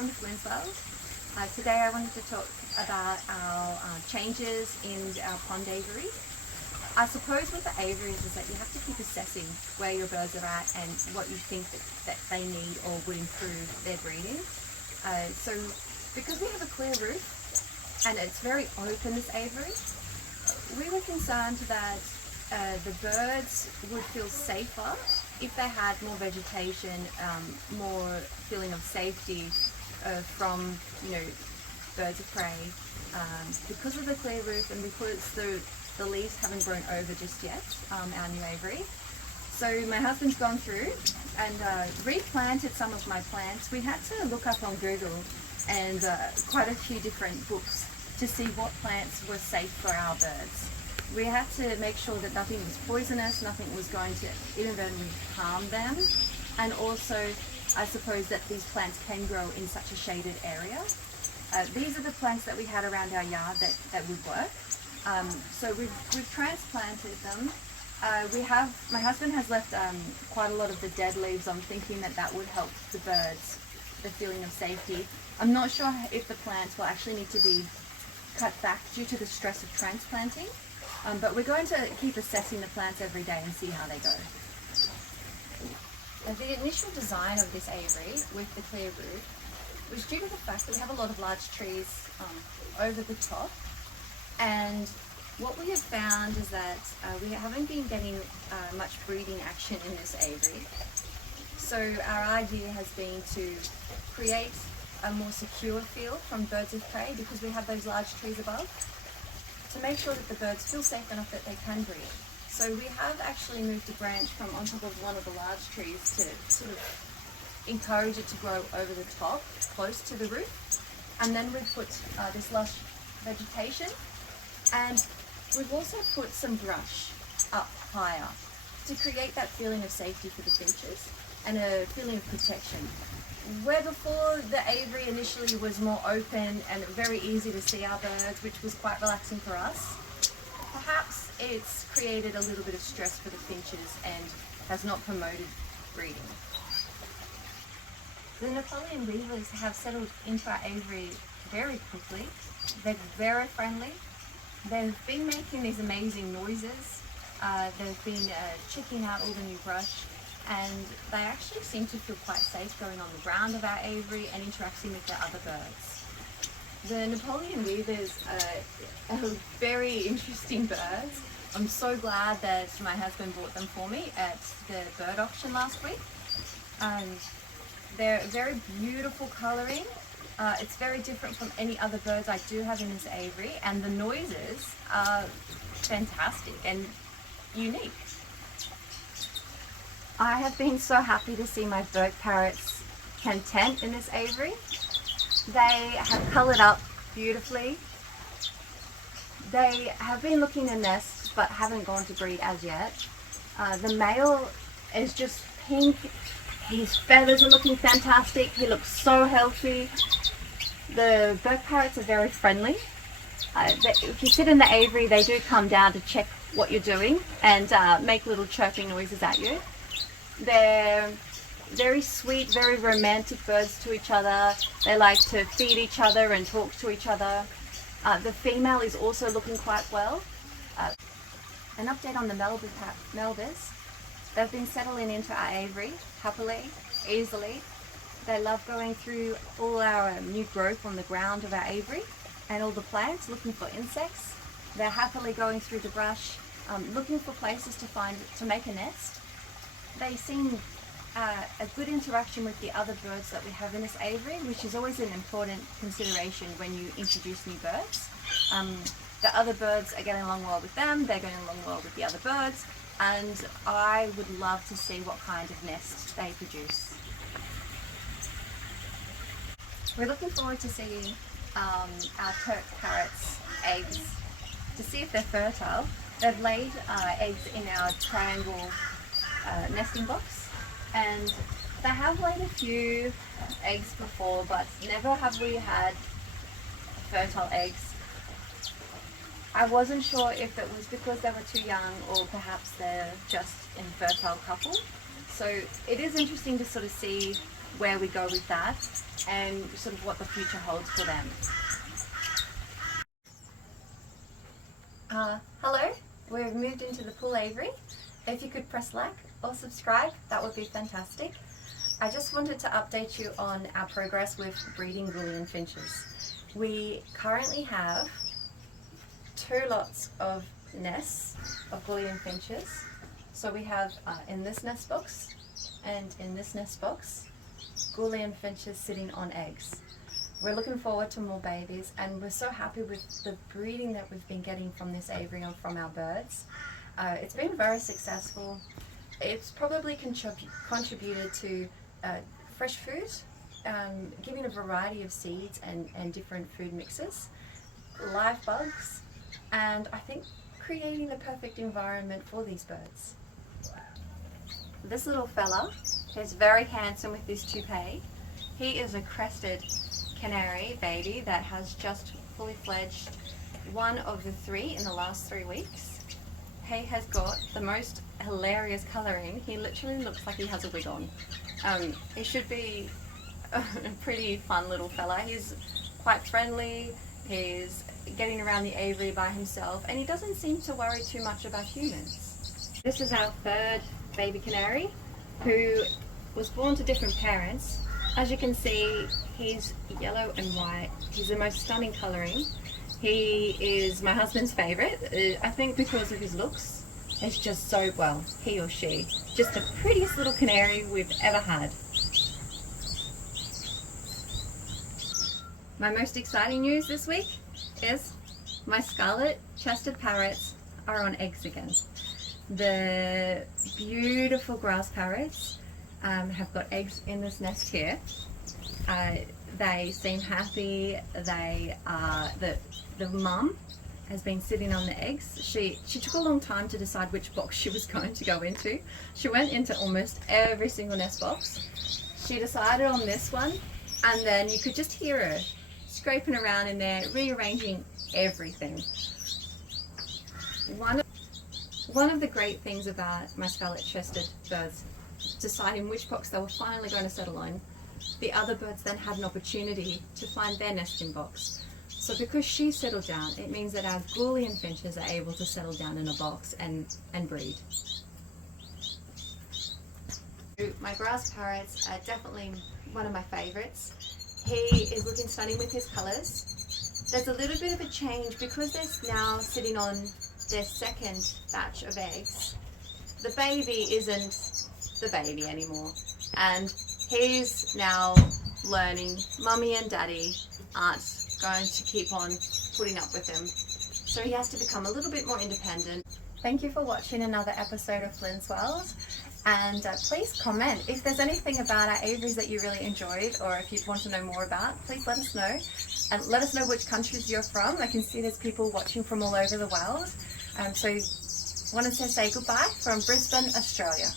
welcome to Flynn's Vales. Today I wanted to talk about our changes in our pond aviaries. I suppose with the aviaries is that you have to keep assessing where your birds are at and what you think that they need or would improve their breeding. So because we have a clear roof and it's very open, this aviary, we were concerned that the birds would feel safer if they had more vegetation, more feeling of safety from, birds of prey. Because of the clear roof and because the leaves haven't grown over just yet, our new aviary. So my husband's gone through and replanted some of my plants. We had to look up on Google and quite a few different books to see what plants were safe for our birds. We had to make sure that nothing was poisonous, nothing was going to inadvertently harm them, and also I suppose that these plants can grow in such a shaded area. These are the plants that we had around our yard that would work. So we've transplanted them. My husband has left quite a lot of the dead leaves. I'm thinking that would help the birds, the feeling of safety. I'm not sure if the plants will actually need to be cut back due to the stress of transplanting. But we're going to keep assessing the plants every day and see how they go. The initial design of this aviary with the clear roof was due to the fact that we have a lot of large trees over the top, and what we have found is that we haven't been getting much breeding action in this aviary. So our idea has been to create a more secure feel from birds of prey because we have those large trees above, to make sure that the birds feel safe enough that they can breed. So we have actually moved a branch from on top of one of the large trees to sort of encourage it to grow over the top, close to the roof. And then we've put this lush vegetation, and we've also put some brush up higher to create that feeling of safety for the finches and a feeling of protection. Where before the aviary initially was more open and very easy to see our birds, which was quite relaxing for us, perhaps it's created a little bit of stress for the finches and has not promoted breeding. The Napoleon weavers have settled into our aviary very quickly. They're very friendly. They've been making these amazing noises. They've been checking out all the new brush, and they actually seem to feel quite safe going on the ground of our aviary and interacting with their other birds. The Napoleon weavers are very interesting birds. I'm so glad that my husband bought them for me at the bird auction last week. They're very beautiful colouring. It's very different from any other birds I do have in this aviary, and the noises are fantastic and unique. I have been so happy to see my Bourke parrots content in this aviary. They have coloured up beautifully. They have been looking to nest but haven't gone to breed as yet. The male is just pink. His feathers are looking fantastic. He looks so healthy. The Bourke parrots are very friendly. If you sit in the aviary, they do come down to check what you're doing and make little chirping noises at you. They're very sweet, very romantic birds to each other. They like to feed each other and talk to each other. The female is also looking quite well. An update on the Melbas. They've been settling into our aviary happily, easily. They love going through all our new growth on the ground of our aviary and all the plants, looking for insects. They're happily going through the brush, looking for places to make a nest. They seem a good interaction with the other birds that we have in this aviary, which is always an important consideration when you introduce new birds. The other birds are getting along well with them, they're getting along well with the other birds, and I would love to see what kind of nest they produce. We're looking forward to seeing our Turk parrots' eggs, to see if they're fertile. They've laid eggs in our triangle nesting box, and they have laid a few eggs before, but never have we had fertile eggs. I wasn't sure if it was because they were too young or perhaps they're just infertile couple. So it is interesting to sort of see where we go with that and sort of what the future holds for them. Hello, we've moved into the pool aviary. If you could press like or subscribe, that would be fantastic. I just wanted to update you on our progress with breeding Gouldian finches. We currently have 2 lots of nests of Gouldian finches. So we have in this nest box and in this nest box, Gouldian finches sitting on eggs. We're looking forward to more babies, and we're so happy with the breeding that we've been getting from this aviary and from our birds. It's been very successful. It's probably contributed to fresh food, giving a variety of seeds and different food mixes, live bugs, and I think creating the perfect environment for these birds. This little fella is very handsome with this toupee. He is a crested canary baby that has just fully fledged one of the 3 in the last 3 weeks. He has got the most hilarious colouring. He literally looks like he has a wig on. He should be a pretty fun little fella. He's quite friendly, he's getting around the aviary by himself, and he doesn't seem to worry too much about humans. This is our 3rd baby canary, who was born to different parents. As you can see, he's yellow and white. He's the most stunning colouring. He is my husband's favourite, I think because of his looks. It's just so, well, he or she, just the prettiest little canary we've ever had. My most exciting news this week is my Scarlett chested parrots are on eggs again. The beautiful grass parrots have got eggs in this nest here. They seem happy. They are, the mum has been sitting on the eggs. She took a long time to decide which box she was going to go into. She went into almost every single nest box. She decided on this one, and then you could just hear her scraping around in there, rearranging everything. One of the great things about my scarlet chested birds deciding which box they were finally going to settle on, the other birds then had an opportunity to find their nesting box. So because she settled down, it means that our Gouldian finches are able to settle down in a box and breed. My grass parrots are definitely one of my favourites. He is looking stunning with his colours. There's a little bit of a change because they're now sitting on their 2nd batch of eggs. The baby isn't the baby anymore, and he's now learning mummy and daddy aren't going to keep on putting up with him, so he has to become a little bit more independent. Thank you for watching another episode of Flynn's World, and please comment if there's anything about our aviaries that you really enjoyed, or if you want to know more about, please let us know, and let us know which countries you're from. I can see there's people watching from all over the world, so I wanted to say goodbye from Brisbane, Australia.